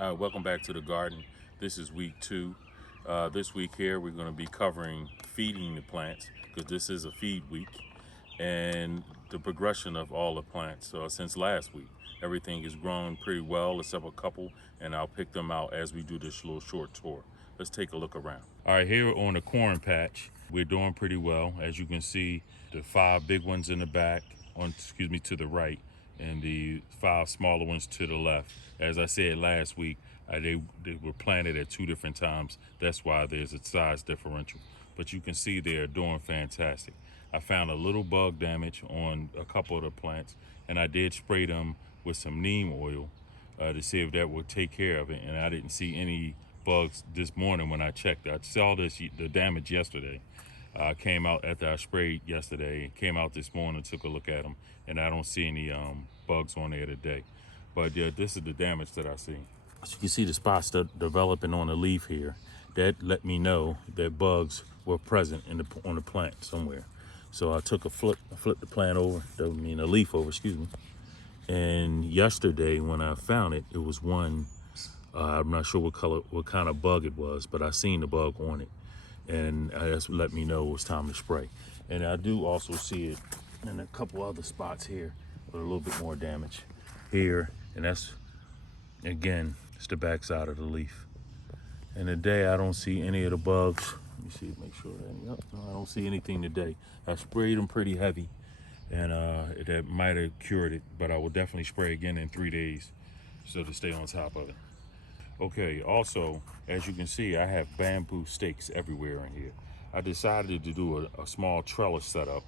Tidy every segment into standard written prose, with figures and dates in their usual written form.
Welcome back to the garden. This is week 2. This week here we're going to be covering feeding the plants because this is a feed week and the progression of all the plants since last week. Everything is growing pretty well except a couple, and I'll pick them out as we do this little short tour. Let's take a look around. All right, here on the corn patch, we're doing pretty well. As you can see, the 5 big ones in the back, to the right, and the 5 smaller ones to the left. As I said last week, they were planted at 2 different times. That's why there's a size differential. But you can see they're doing fantastic. I found a little bug damage on a couple of the plants, and I did spray them with some neem oil to see if that would take care of it. And I didn't see any bugs this morning when I checked. I saw the damage yesterday. Came out after I sprayed yesterday, came out this morning, took a look at them, and I don't see any bugs on there today. But yeah, this is the damage that I see. As you can see the spots developing on the leaf here, that let me know that bugs were present on the plant somewhere. So I took I flipped the plant over, the leaf over, excuse me. And yesterday when I found it, it was one, I'm not sure what kind of bug it was, but I seen the bug on it. And that's what let me know it was time to spray. And I do also see it in a couple other spots here with a little bit more damage here. And that's, again, it's the back side of the leaf. And today I don't see any of the bugs. Let me see, make sure no, I don't see anything today. I sprayed them pretty heavy, and that might have cured it, but I will definitely spray again in 3 days so to stay on top of it. Okay, also, as you can see, I have bamboo stakes everywhere in here. I decided to do a small trellis setup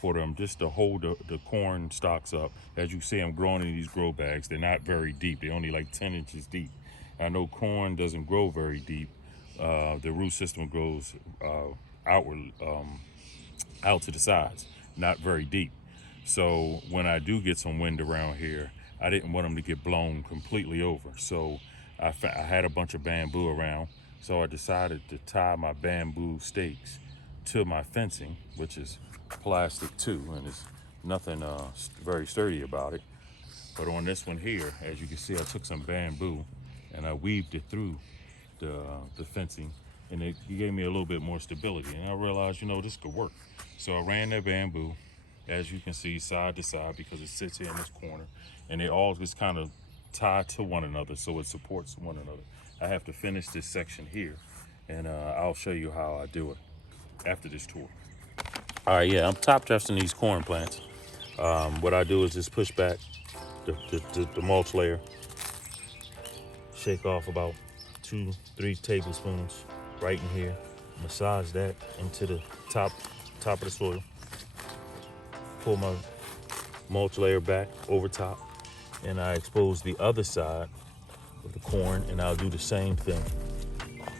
for them just to hold the corn stalks up. As you see, I'm growing in these grow bags. They're not very deep. They're only like 10 inches deep. I know corn doesn't grow very deep. The root system grows outward, out to the sides, not very deep. So when I do get some wind around here, I didn't want them to get blown completely over. So I had a bunch of bamboo around, so I decided to tie my bamboo stakes to my fencing, which is plastic too, and it's nothing very sturdy about it. But on this one here, as you can see, I took some bamboo and I weaved it through the fencing, and it gave me a little bit more stability. And I realized, this could work. So I ran that bamboo, as you can see, side to side, because it sits here in this corner, and they all just kind of tie to one another, so it supports one another. I have to finish this section here, and I'll show you how I do it after this tour. All right, yeah, I'm top dressing these corn plants. What I do is just push back the mulch layer, shake off about 2-3 tablespoons right in here, massage that into the top of the soil, pull my mulch layer back over top, and I expose the other side of the corn, and I'll do the same thing.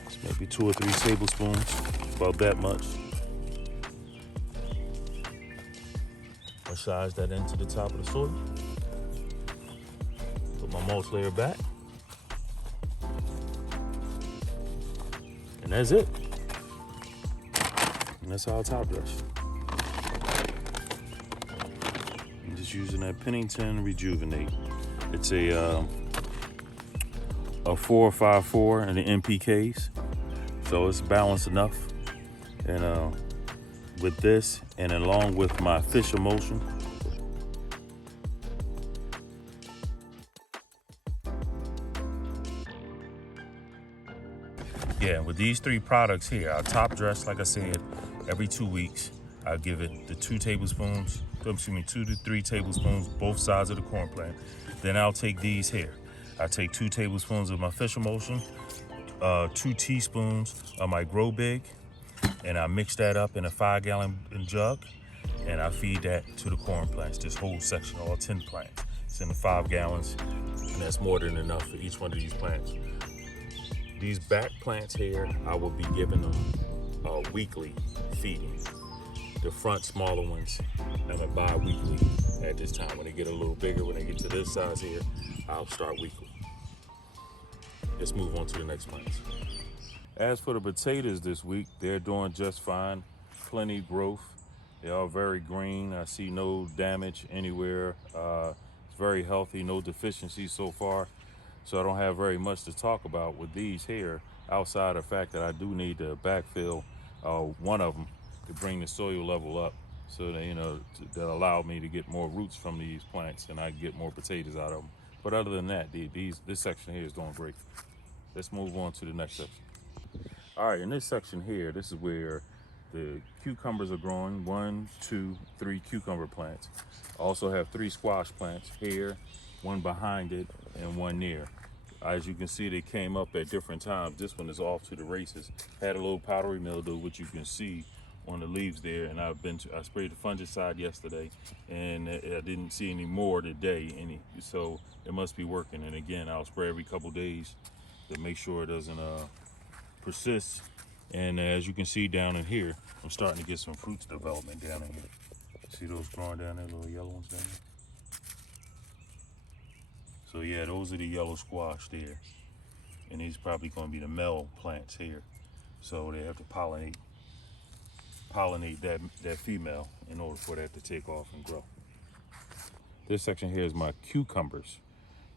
It's maybe 2 or 3 tablespoons, about that much. Massage that into the top of the soil. Put my mulch layer back. And that's it. And that's how I top dress. I'm just using that Pennington Rejuvenate. It's a 454 and the NPKs, so it's balanced enough. And with this, and along with my Fish Emulsion, yeah, with these 3 products here, I'll top dress, like I said, every 2 weeks. I'll give it the 2 to 3 tablespoons, both sides of the corn plant. Then I'll take these here. I take 2 tablespoons of my Fish Emulsion, 2 teaspoons of my Grow Big, and I mix that up in a 5-gallon jug, and I feed that to the corn plants, this whole section, all 10 plants. It's in the 5 gallons, and that's more than enough for each one of these plants. These back plants here, I will be giving them weekly feeding. The front smaller ones, and a bi-weekly at this time. When they get a little bigger, when they get to this size here, I'll start weekly. Let's move on to the next plants. As for the potatoes this week, they're doing just fine. Plenty growth. They are very green. I see no damage anywhere. It's very healthy, no deficiencies so far. So I don't have very much to talk about with these here, outside of the fact that I do need to backfill one of them to bring the soil level up, so that, you know, that allow me to get more roots from these plants and I can get more potatoes out of them. But other than that, this section here is doing great. Let's move on to the next section. All right, in this section here, this is where the cucumbers are growing. 1, 2, 3 cucumber plants. I also have 3 squash plants here, one behind it and one near. As you can see, they came up at different times. This one is off to the races. Had a little powdery mildew, which you can see on the leaves there, and I sprayed the fungicide yesterday, and I didn't see any more today. So it must be working. And again, I'll spray every couple days to make sure it doesn't persist. And as you can see down in here, I'm starting to get some fruits development down in here. See those growing down there, little yellow ones down there? So yeah, those are the yellow squash there. And these probably going to be the male plants here. So they have to pollinate that female in order for that to take off and grow. This section here is my cucumbers,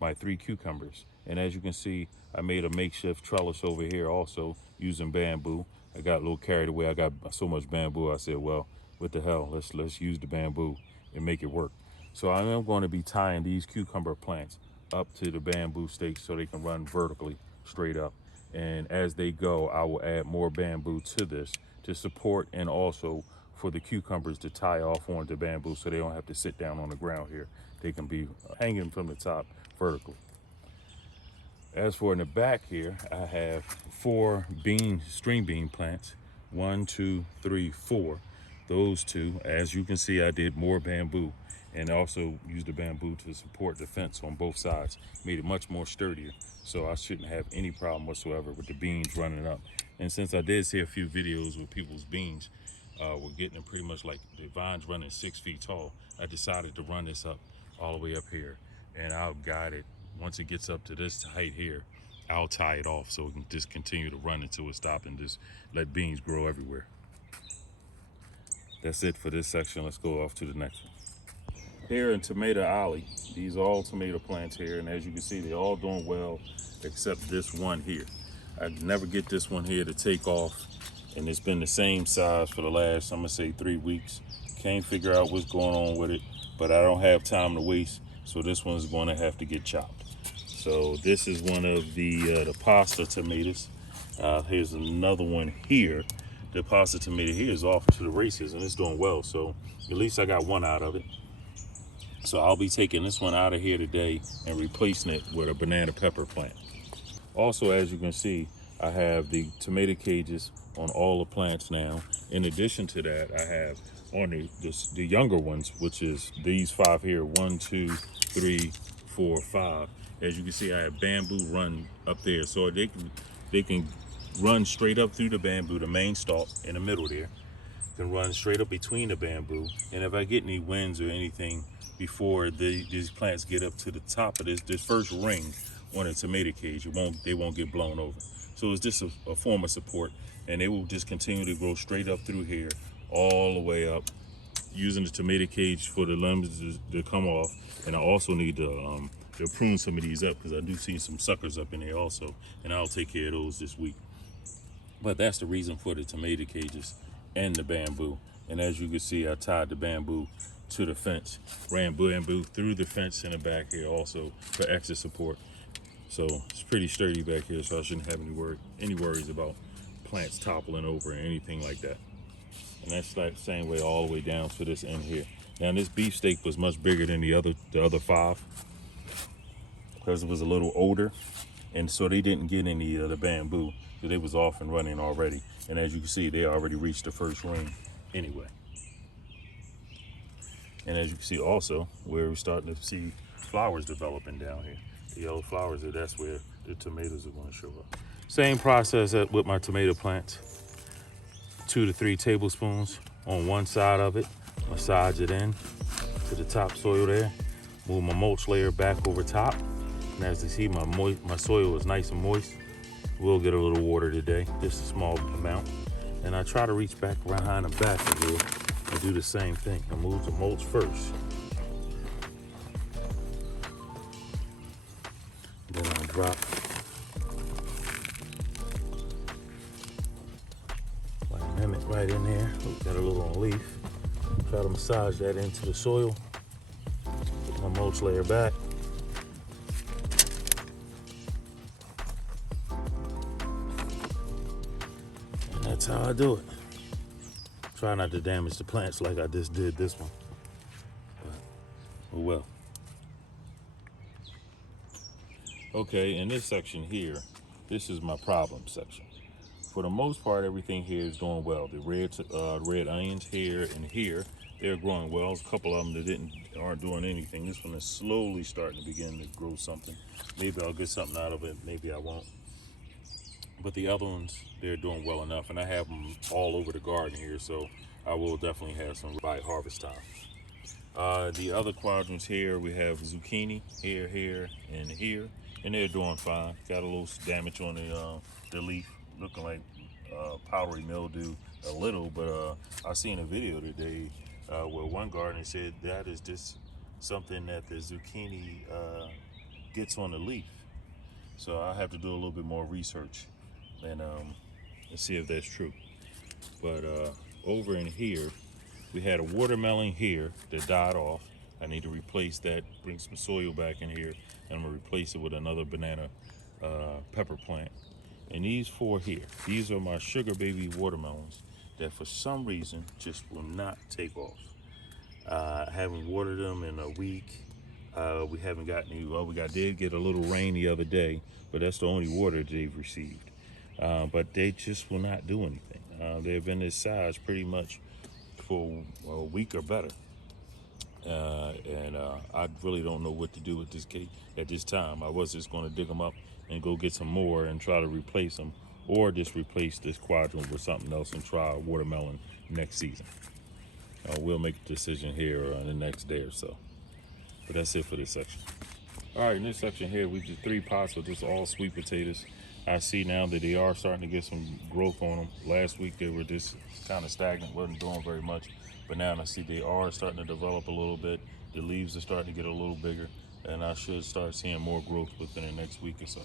my 3 cucumbers. And as you can see, I made a makeshift trellis over here also using bamboo. I got a little carried away. I got so much bamboo, I said, well, what the hell, let's use the bamboo and make it work. So I am going to be tying these cucumber plants up to the bamboo stakes so they can run vertically straight up. And as they go, I will add more bamboo to this to support, and also for the cucumbers to tie off onto bamboo so they don't have to sit down on the ground here. They can be hanging from the top vertically. As for in the back here, I have 4 string bean plants. 1, 2, 3, 4. Those 2, as you can see, I did more bamboo and also used the bamboo to support the fence on both sides. Made it much more sturdier, so I shouldn't have any problem whatsoever with the beans running up. And since I did see a few videos with people's beans were getting pretty much like the vines running 6 feet tall, I decided to run this up all the way up here, and I'll guide it. Once it gets up to this height here, I'll tie it off so it can just continue to run until it stops and just let beans grow everywhere. That's it for this section. Let's go off to the next one. Here in Tomato Alley, these are all tomato plants here, and as you can see, they're all doing well except this one here. I never get this one here to take off, and it's been the same size for the last, I'm gonna say, 3 weeks. Can't figure out what's going on with it, but I don't have time to waste, so this one's gonna have to get chopped. So this is one of the pasta tomatoes. Here's another one here. The pasta tomato here is off to the races, and it's doing well, so at least I got one out of it. So I'll be taking this one out of here today and replacing it with a banana pepper plant. Also, as you can see, I have the tomato cages on all the plants now. In addition to that, I have on the younger ones, which is these 5 here, 1, 2, 3, 4, 5. As you can see, I have bamboo run up there, so they can run straight up through the bamboo, the main stalk in the middle there. Can run straight up between the bamboo, and if I get any winds or anything before these plants get up to the top of this first ring on a tomato cage, they won't get blown over. So it's just a form of support, and they will just continue to grow straight up through here, all the way up, using the tomato cage for the limbs to come off. And I also need to prune some of these up, because I do see some suckers up in there also, and I'll take care of those this week. But that's the reason for the tomato cages and the bamboo. And as you can see, I tied the bamboo to the fence, ran bamboo through the fence in the back here also for extra support. So it's pretty sturdy back here, so I shouldn't have any worries about plants toppling over or anything like that. And that's like the same way all the way down to this end here. Now this beefsteak was much bigger than the other 5 because it was a little older, and so they didn't get any of the bamboo, so they was off and running already. And as you can see, they already reached the first ring anyway. And as you can see also, we're starting to see flowers developing down here. The yellow flowers, that's where the tomatoes are going to show up. Same process with my tomato plants. 2 to 3 tablespoons on one side of it. Massage it in to the topsoil there. Move my mulch layer back over top. And as you see, my soil is nice and moist. We'll get a little water today, just a small amount. And I try to reach back behind the back of here and do the same thing. I move the mulch first. Then I'll drop. Like mimic right in there. We got a little on leaf. Try to massage that into the soil. Put my mulch layer back. And that's how I do it. Try not to damage the plants like I just did this one. But, oh well. Okay, in this section here, this is my problem section. For the most part, everything here is doing well. The red onions here and here, they're growing well. There's a couple of them that aren't doing anything. This one is slowly starting to begin to grow something. Maybe I'll get something out of it, maybe I won't. But the other ones, they're doing well enough, and I have them all over the garden here, so I will definitely have some by harvest time. The other quadrants here, we have zucchini here, and here, and they're doing fine. Got a little damage on the leaf, looking like powdery mildew a little, but I seen a video today where one gardener said that is just something that the zucchini gets on the leaf. So I have to do a little bit more research and see if that's true. But over in here, we had a watermelon here that died off. I need to replace that, bring some soil back in here, and I'm gonna replace it with another banana pepper plant. And these four here, these are my sugar baby watermelons that for some reason just will not take off. I haven't watered them in a week. We haven't gotten any, well, did get a little rain the other day, but that's the only water they've received. But they just will not do anything. They've been this size pretty much for a week or better. I really don't know what to do with this cake at this time. I was just going to dig them up and go get some more and try to replace them, or just replace this quadrant with something else and try a watermelon next season. We'll make a decision here in the next day or so. But that's it for this section. All right, in this section here, we did 3 pots with just all sweet potatoes. I see now that they are starting to get some growth on them. Last week they were just kind of stagnant, wasn't doing very much. But now I see they are starting to develop a little bit. The leaves are starting to get a little bigger, and I should start seeing more growth within the next week or so.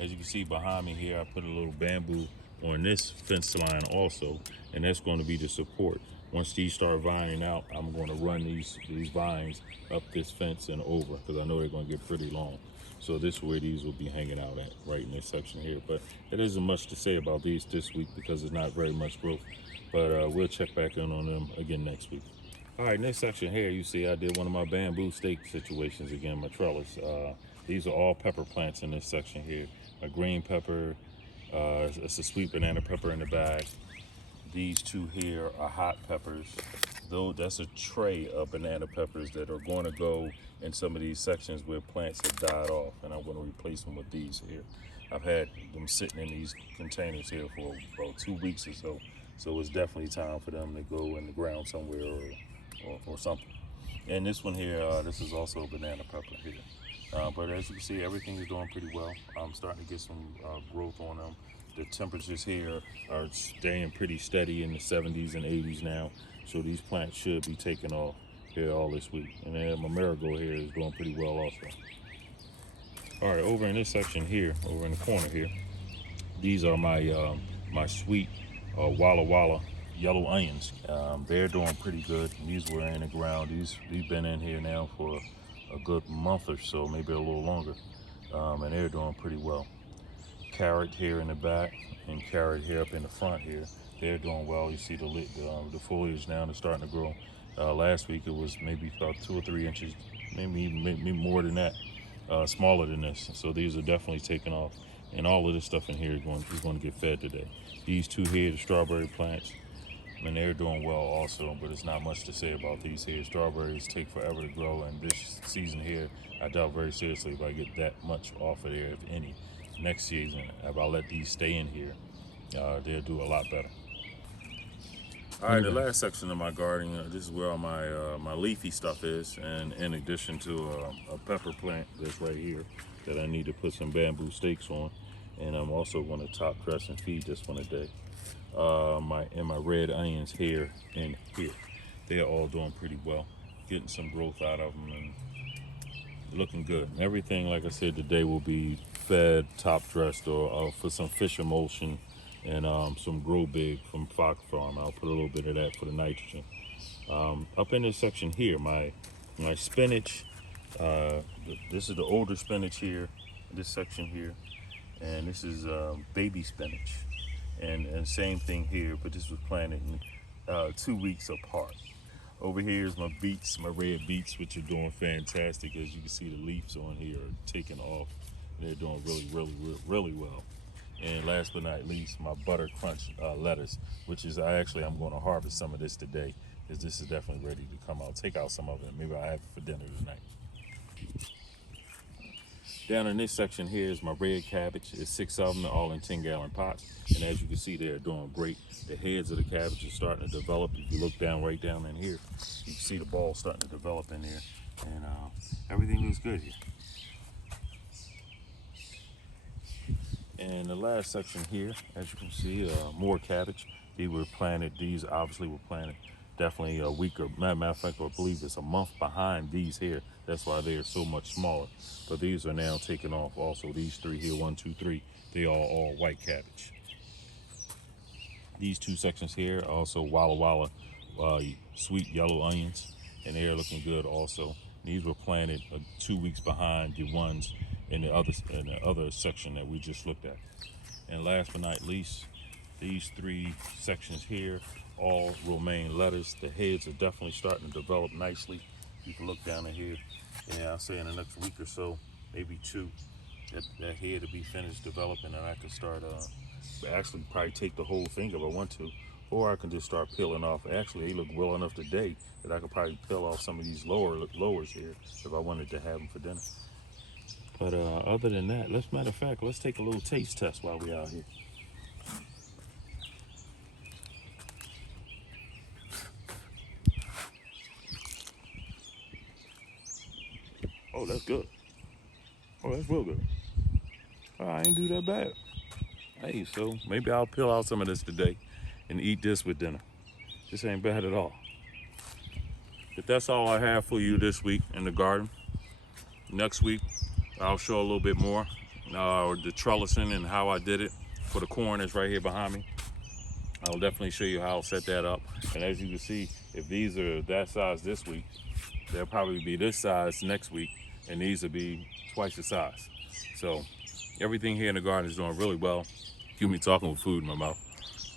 As you can see behind me here, I put a little bamboo on this fence line also, and that's going to be the support. Once these start vining out, I'm going to run these vines up this fence and over, because I know they're going to get pretty long. So this is where these will be hanging out at, right in this section here. But there isn't much to say about these this week because there's not very much growth. But we'll check back in on them again next week. All right, next section here, you see I did one of my bamboo stake situations again, my trellis. These are all pepper plants in this section here. A green pepper, it's a sweet banana pepper in the bag. These two here are hot peppers. Though that's a tray of banana peppers that are going to go in some of these sections where plants have died off, and I'm going to replace them with these here. I've had them sitting in these containers here for about 2 weeks or so. So it's definitely time for them to go in the ground somewhere or something. And this one here, this is also a banana pepper here. But as you can see, everything is doing pretty well. I'm starting to get some growth on them. The temperatures here are staying pretty steady in the 70s and 80s now. So these plants should be taking off here all this week. And then my marigold here is doing pretty well also. All right, over in this section here, over in the corner here, these are my my sweet Walla Walla yellow onions. They're doing pretty good. These were in the ground. These been in here now for a good month or so, maybe a little longer, and they're doing pretty well. Carrot here in the back and carrot here up in the front here, they're doing well. You see the foliage now is starting to grow. Last week it was maybe about 2 or 3 inches, maybe more than that, smaller than this. So these are definitely taking off, and all of this stuff in here is going to get fed today. These two here, the strawberry plants, and they're doing well also, but it's not much to say about these here. Strawberries take forever to grow, and this season here, I doubt very seriously if I get that much off of there, if any. Next season, if I let these stay in here, they'll do a lot better. All right, the last section of my garden, this is where all my leafy stuff is, and in addition to a pepper plant that's right here that I need to put some bamboo stakes on, and I'm also going to top dress and feed this one a day. My red onions here and here, they're all doing pretty well, getting some growth out of them and looking good. And everything, like I said, today will be fed, top dressed, or for some fish emulsion and some Grow Big from Fox Farm. I'll put a little bit of that for the nitrogen. Up in this section here, my spinach, this is the older spinach here, this section here, and this is baby spinach. And same thing here, but this was planted in 2 weeks apart. Over here is my beets, my red beets, which are doing fantastic. As you can see, the leaves on here are taking off. They're doing really well. And last but not least, my butter crunch lettuce, which is I'm going to harvest some of this today, because this is definitely ready to come out. Take out some of it. Maybe I'll have it for dinner tonight. Down in this section here is my red cabbage. It's 6 of them, all in 10-gallon pots. And as you can see, they're doing great. The heads of the cabbage are starting to develop. If you look right down in here, you can see the ball starting to develop in there. And everything looks good here. And the last section here, as you can see, more cabbage. These obviously were planted definitely a week, or matter of fact, I believe it's a month behind these here. That's why they are so much smaller. But these are now taking off also. These 3 here, 1, 2, 3, they are all white cabbage. These 2 sections here are also Walla Walla sweet yellow onions, and they are looking good also. These were planted 2 weeks behind the ones in the other section that we just looked at. And last but not least, these 3 sections here, all romaine lettuce. The heads are definitely starting to develop nicely. You can look down in here. Yeah, I'll say in the next week or so, maybe 2, that head will be finished developing, and I can start actually probably take the whole thing if I want to, or I can just start peeling off. Actually, they look well enough today that I could probably peel off some of these lowers here if I wanted to have them for dinner. But other than that, matter of fact, let's take a little taste test while we're out here. Oh, that's good. Oh, that's real good. Oh, I ain't do that bad. Hey, so maybe I'll peel out some of this today and eat this with dinner. This ain't bad at all. But that's all I have for you this week in the garden. Next week, I'll show a little bit more. The trellising and how I did it for the corn is right here behind me. I'll definitely show you how I'll set that up. And as you can see, if these are that size this week, they'll probably be this size next week, and these will be twice the size. So everything here in the garden is doing really well. Excuse me talking with food in my mouth.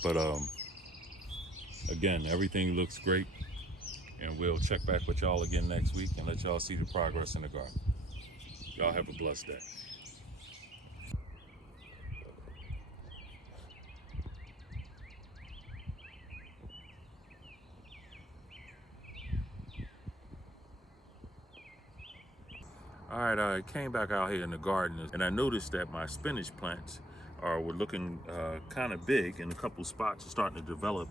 But again, everything looks great. And we'll check back with y'all again next week and let y'all see the progress in the garden. Y'all have a blessed day. All right, I came back out here in the garden and I noticed that my spinach plants were looking kind of big, and a couple spots are starting to develop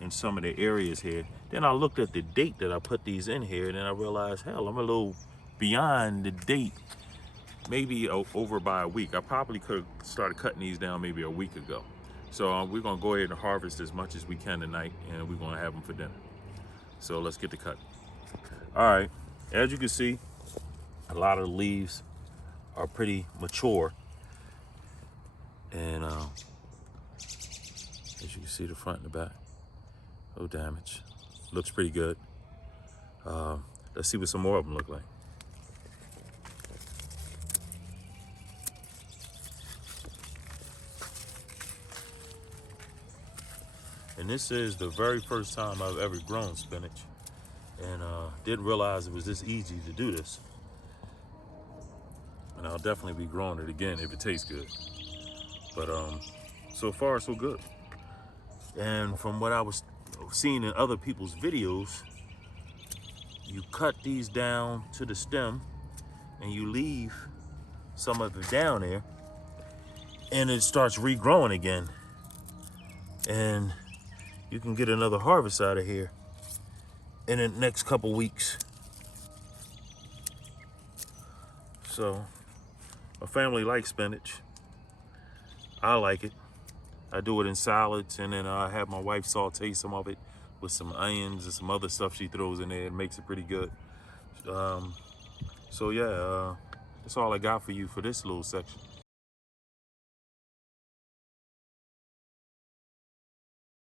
in some of the areas here. Then I looked at the date that I put these in here, and then I realized, hell, I'm a little beyond the date, maybe over by a week. I probably could have started cutting these down maybe a week ago. So we're gonna go ahead and harvest as much as we can tonight, and we're gonna have them for dinner. So let's get to cutting. All right, as you can see, a lot of the leaves are pretty mature, and as you can see, the front and the back, no damage. Looks pretty good. Let's see what some more of them look like. And this is the very first time I've ever grown spinach, and didn't realize it was this easy to do this. And I'll definitely be growing it again if it tastes good. But so far so good. And from what I was seeing in other people's videos, you cut these down to the stem and you leave some of it down there, and it starts regrowing again. And you can get another harvest out of here in the next couple weeks. So my family likes spinach. I like it. I do it in salads, and then I have my wife saute some of it with some onions and some other stuff she throws in there. It makes it pretty good. So yeah, that's all I got for you for this little section.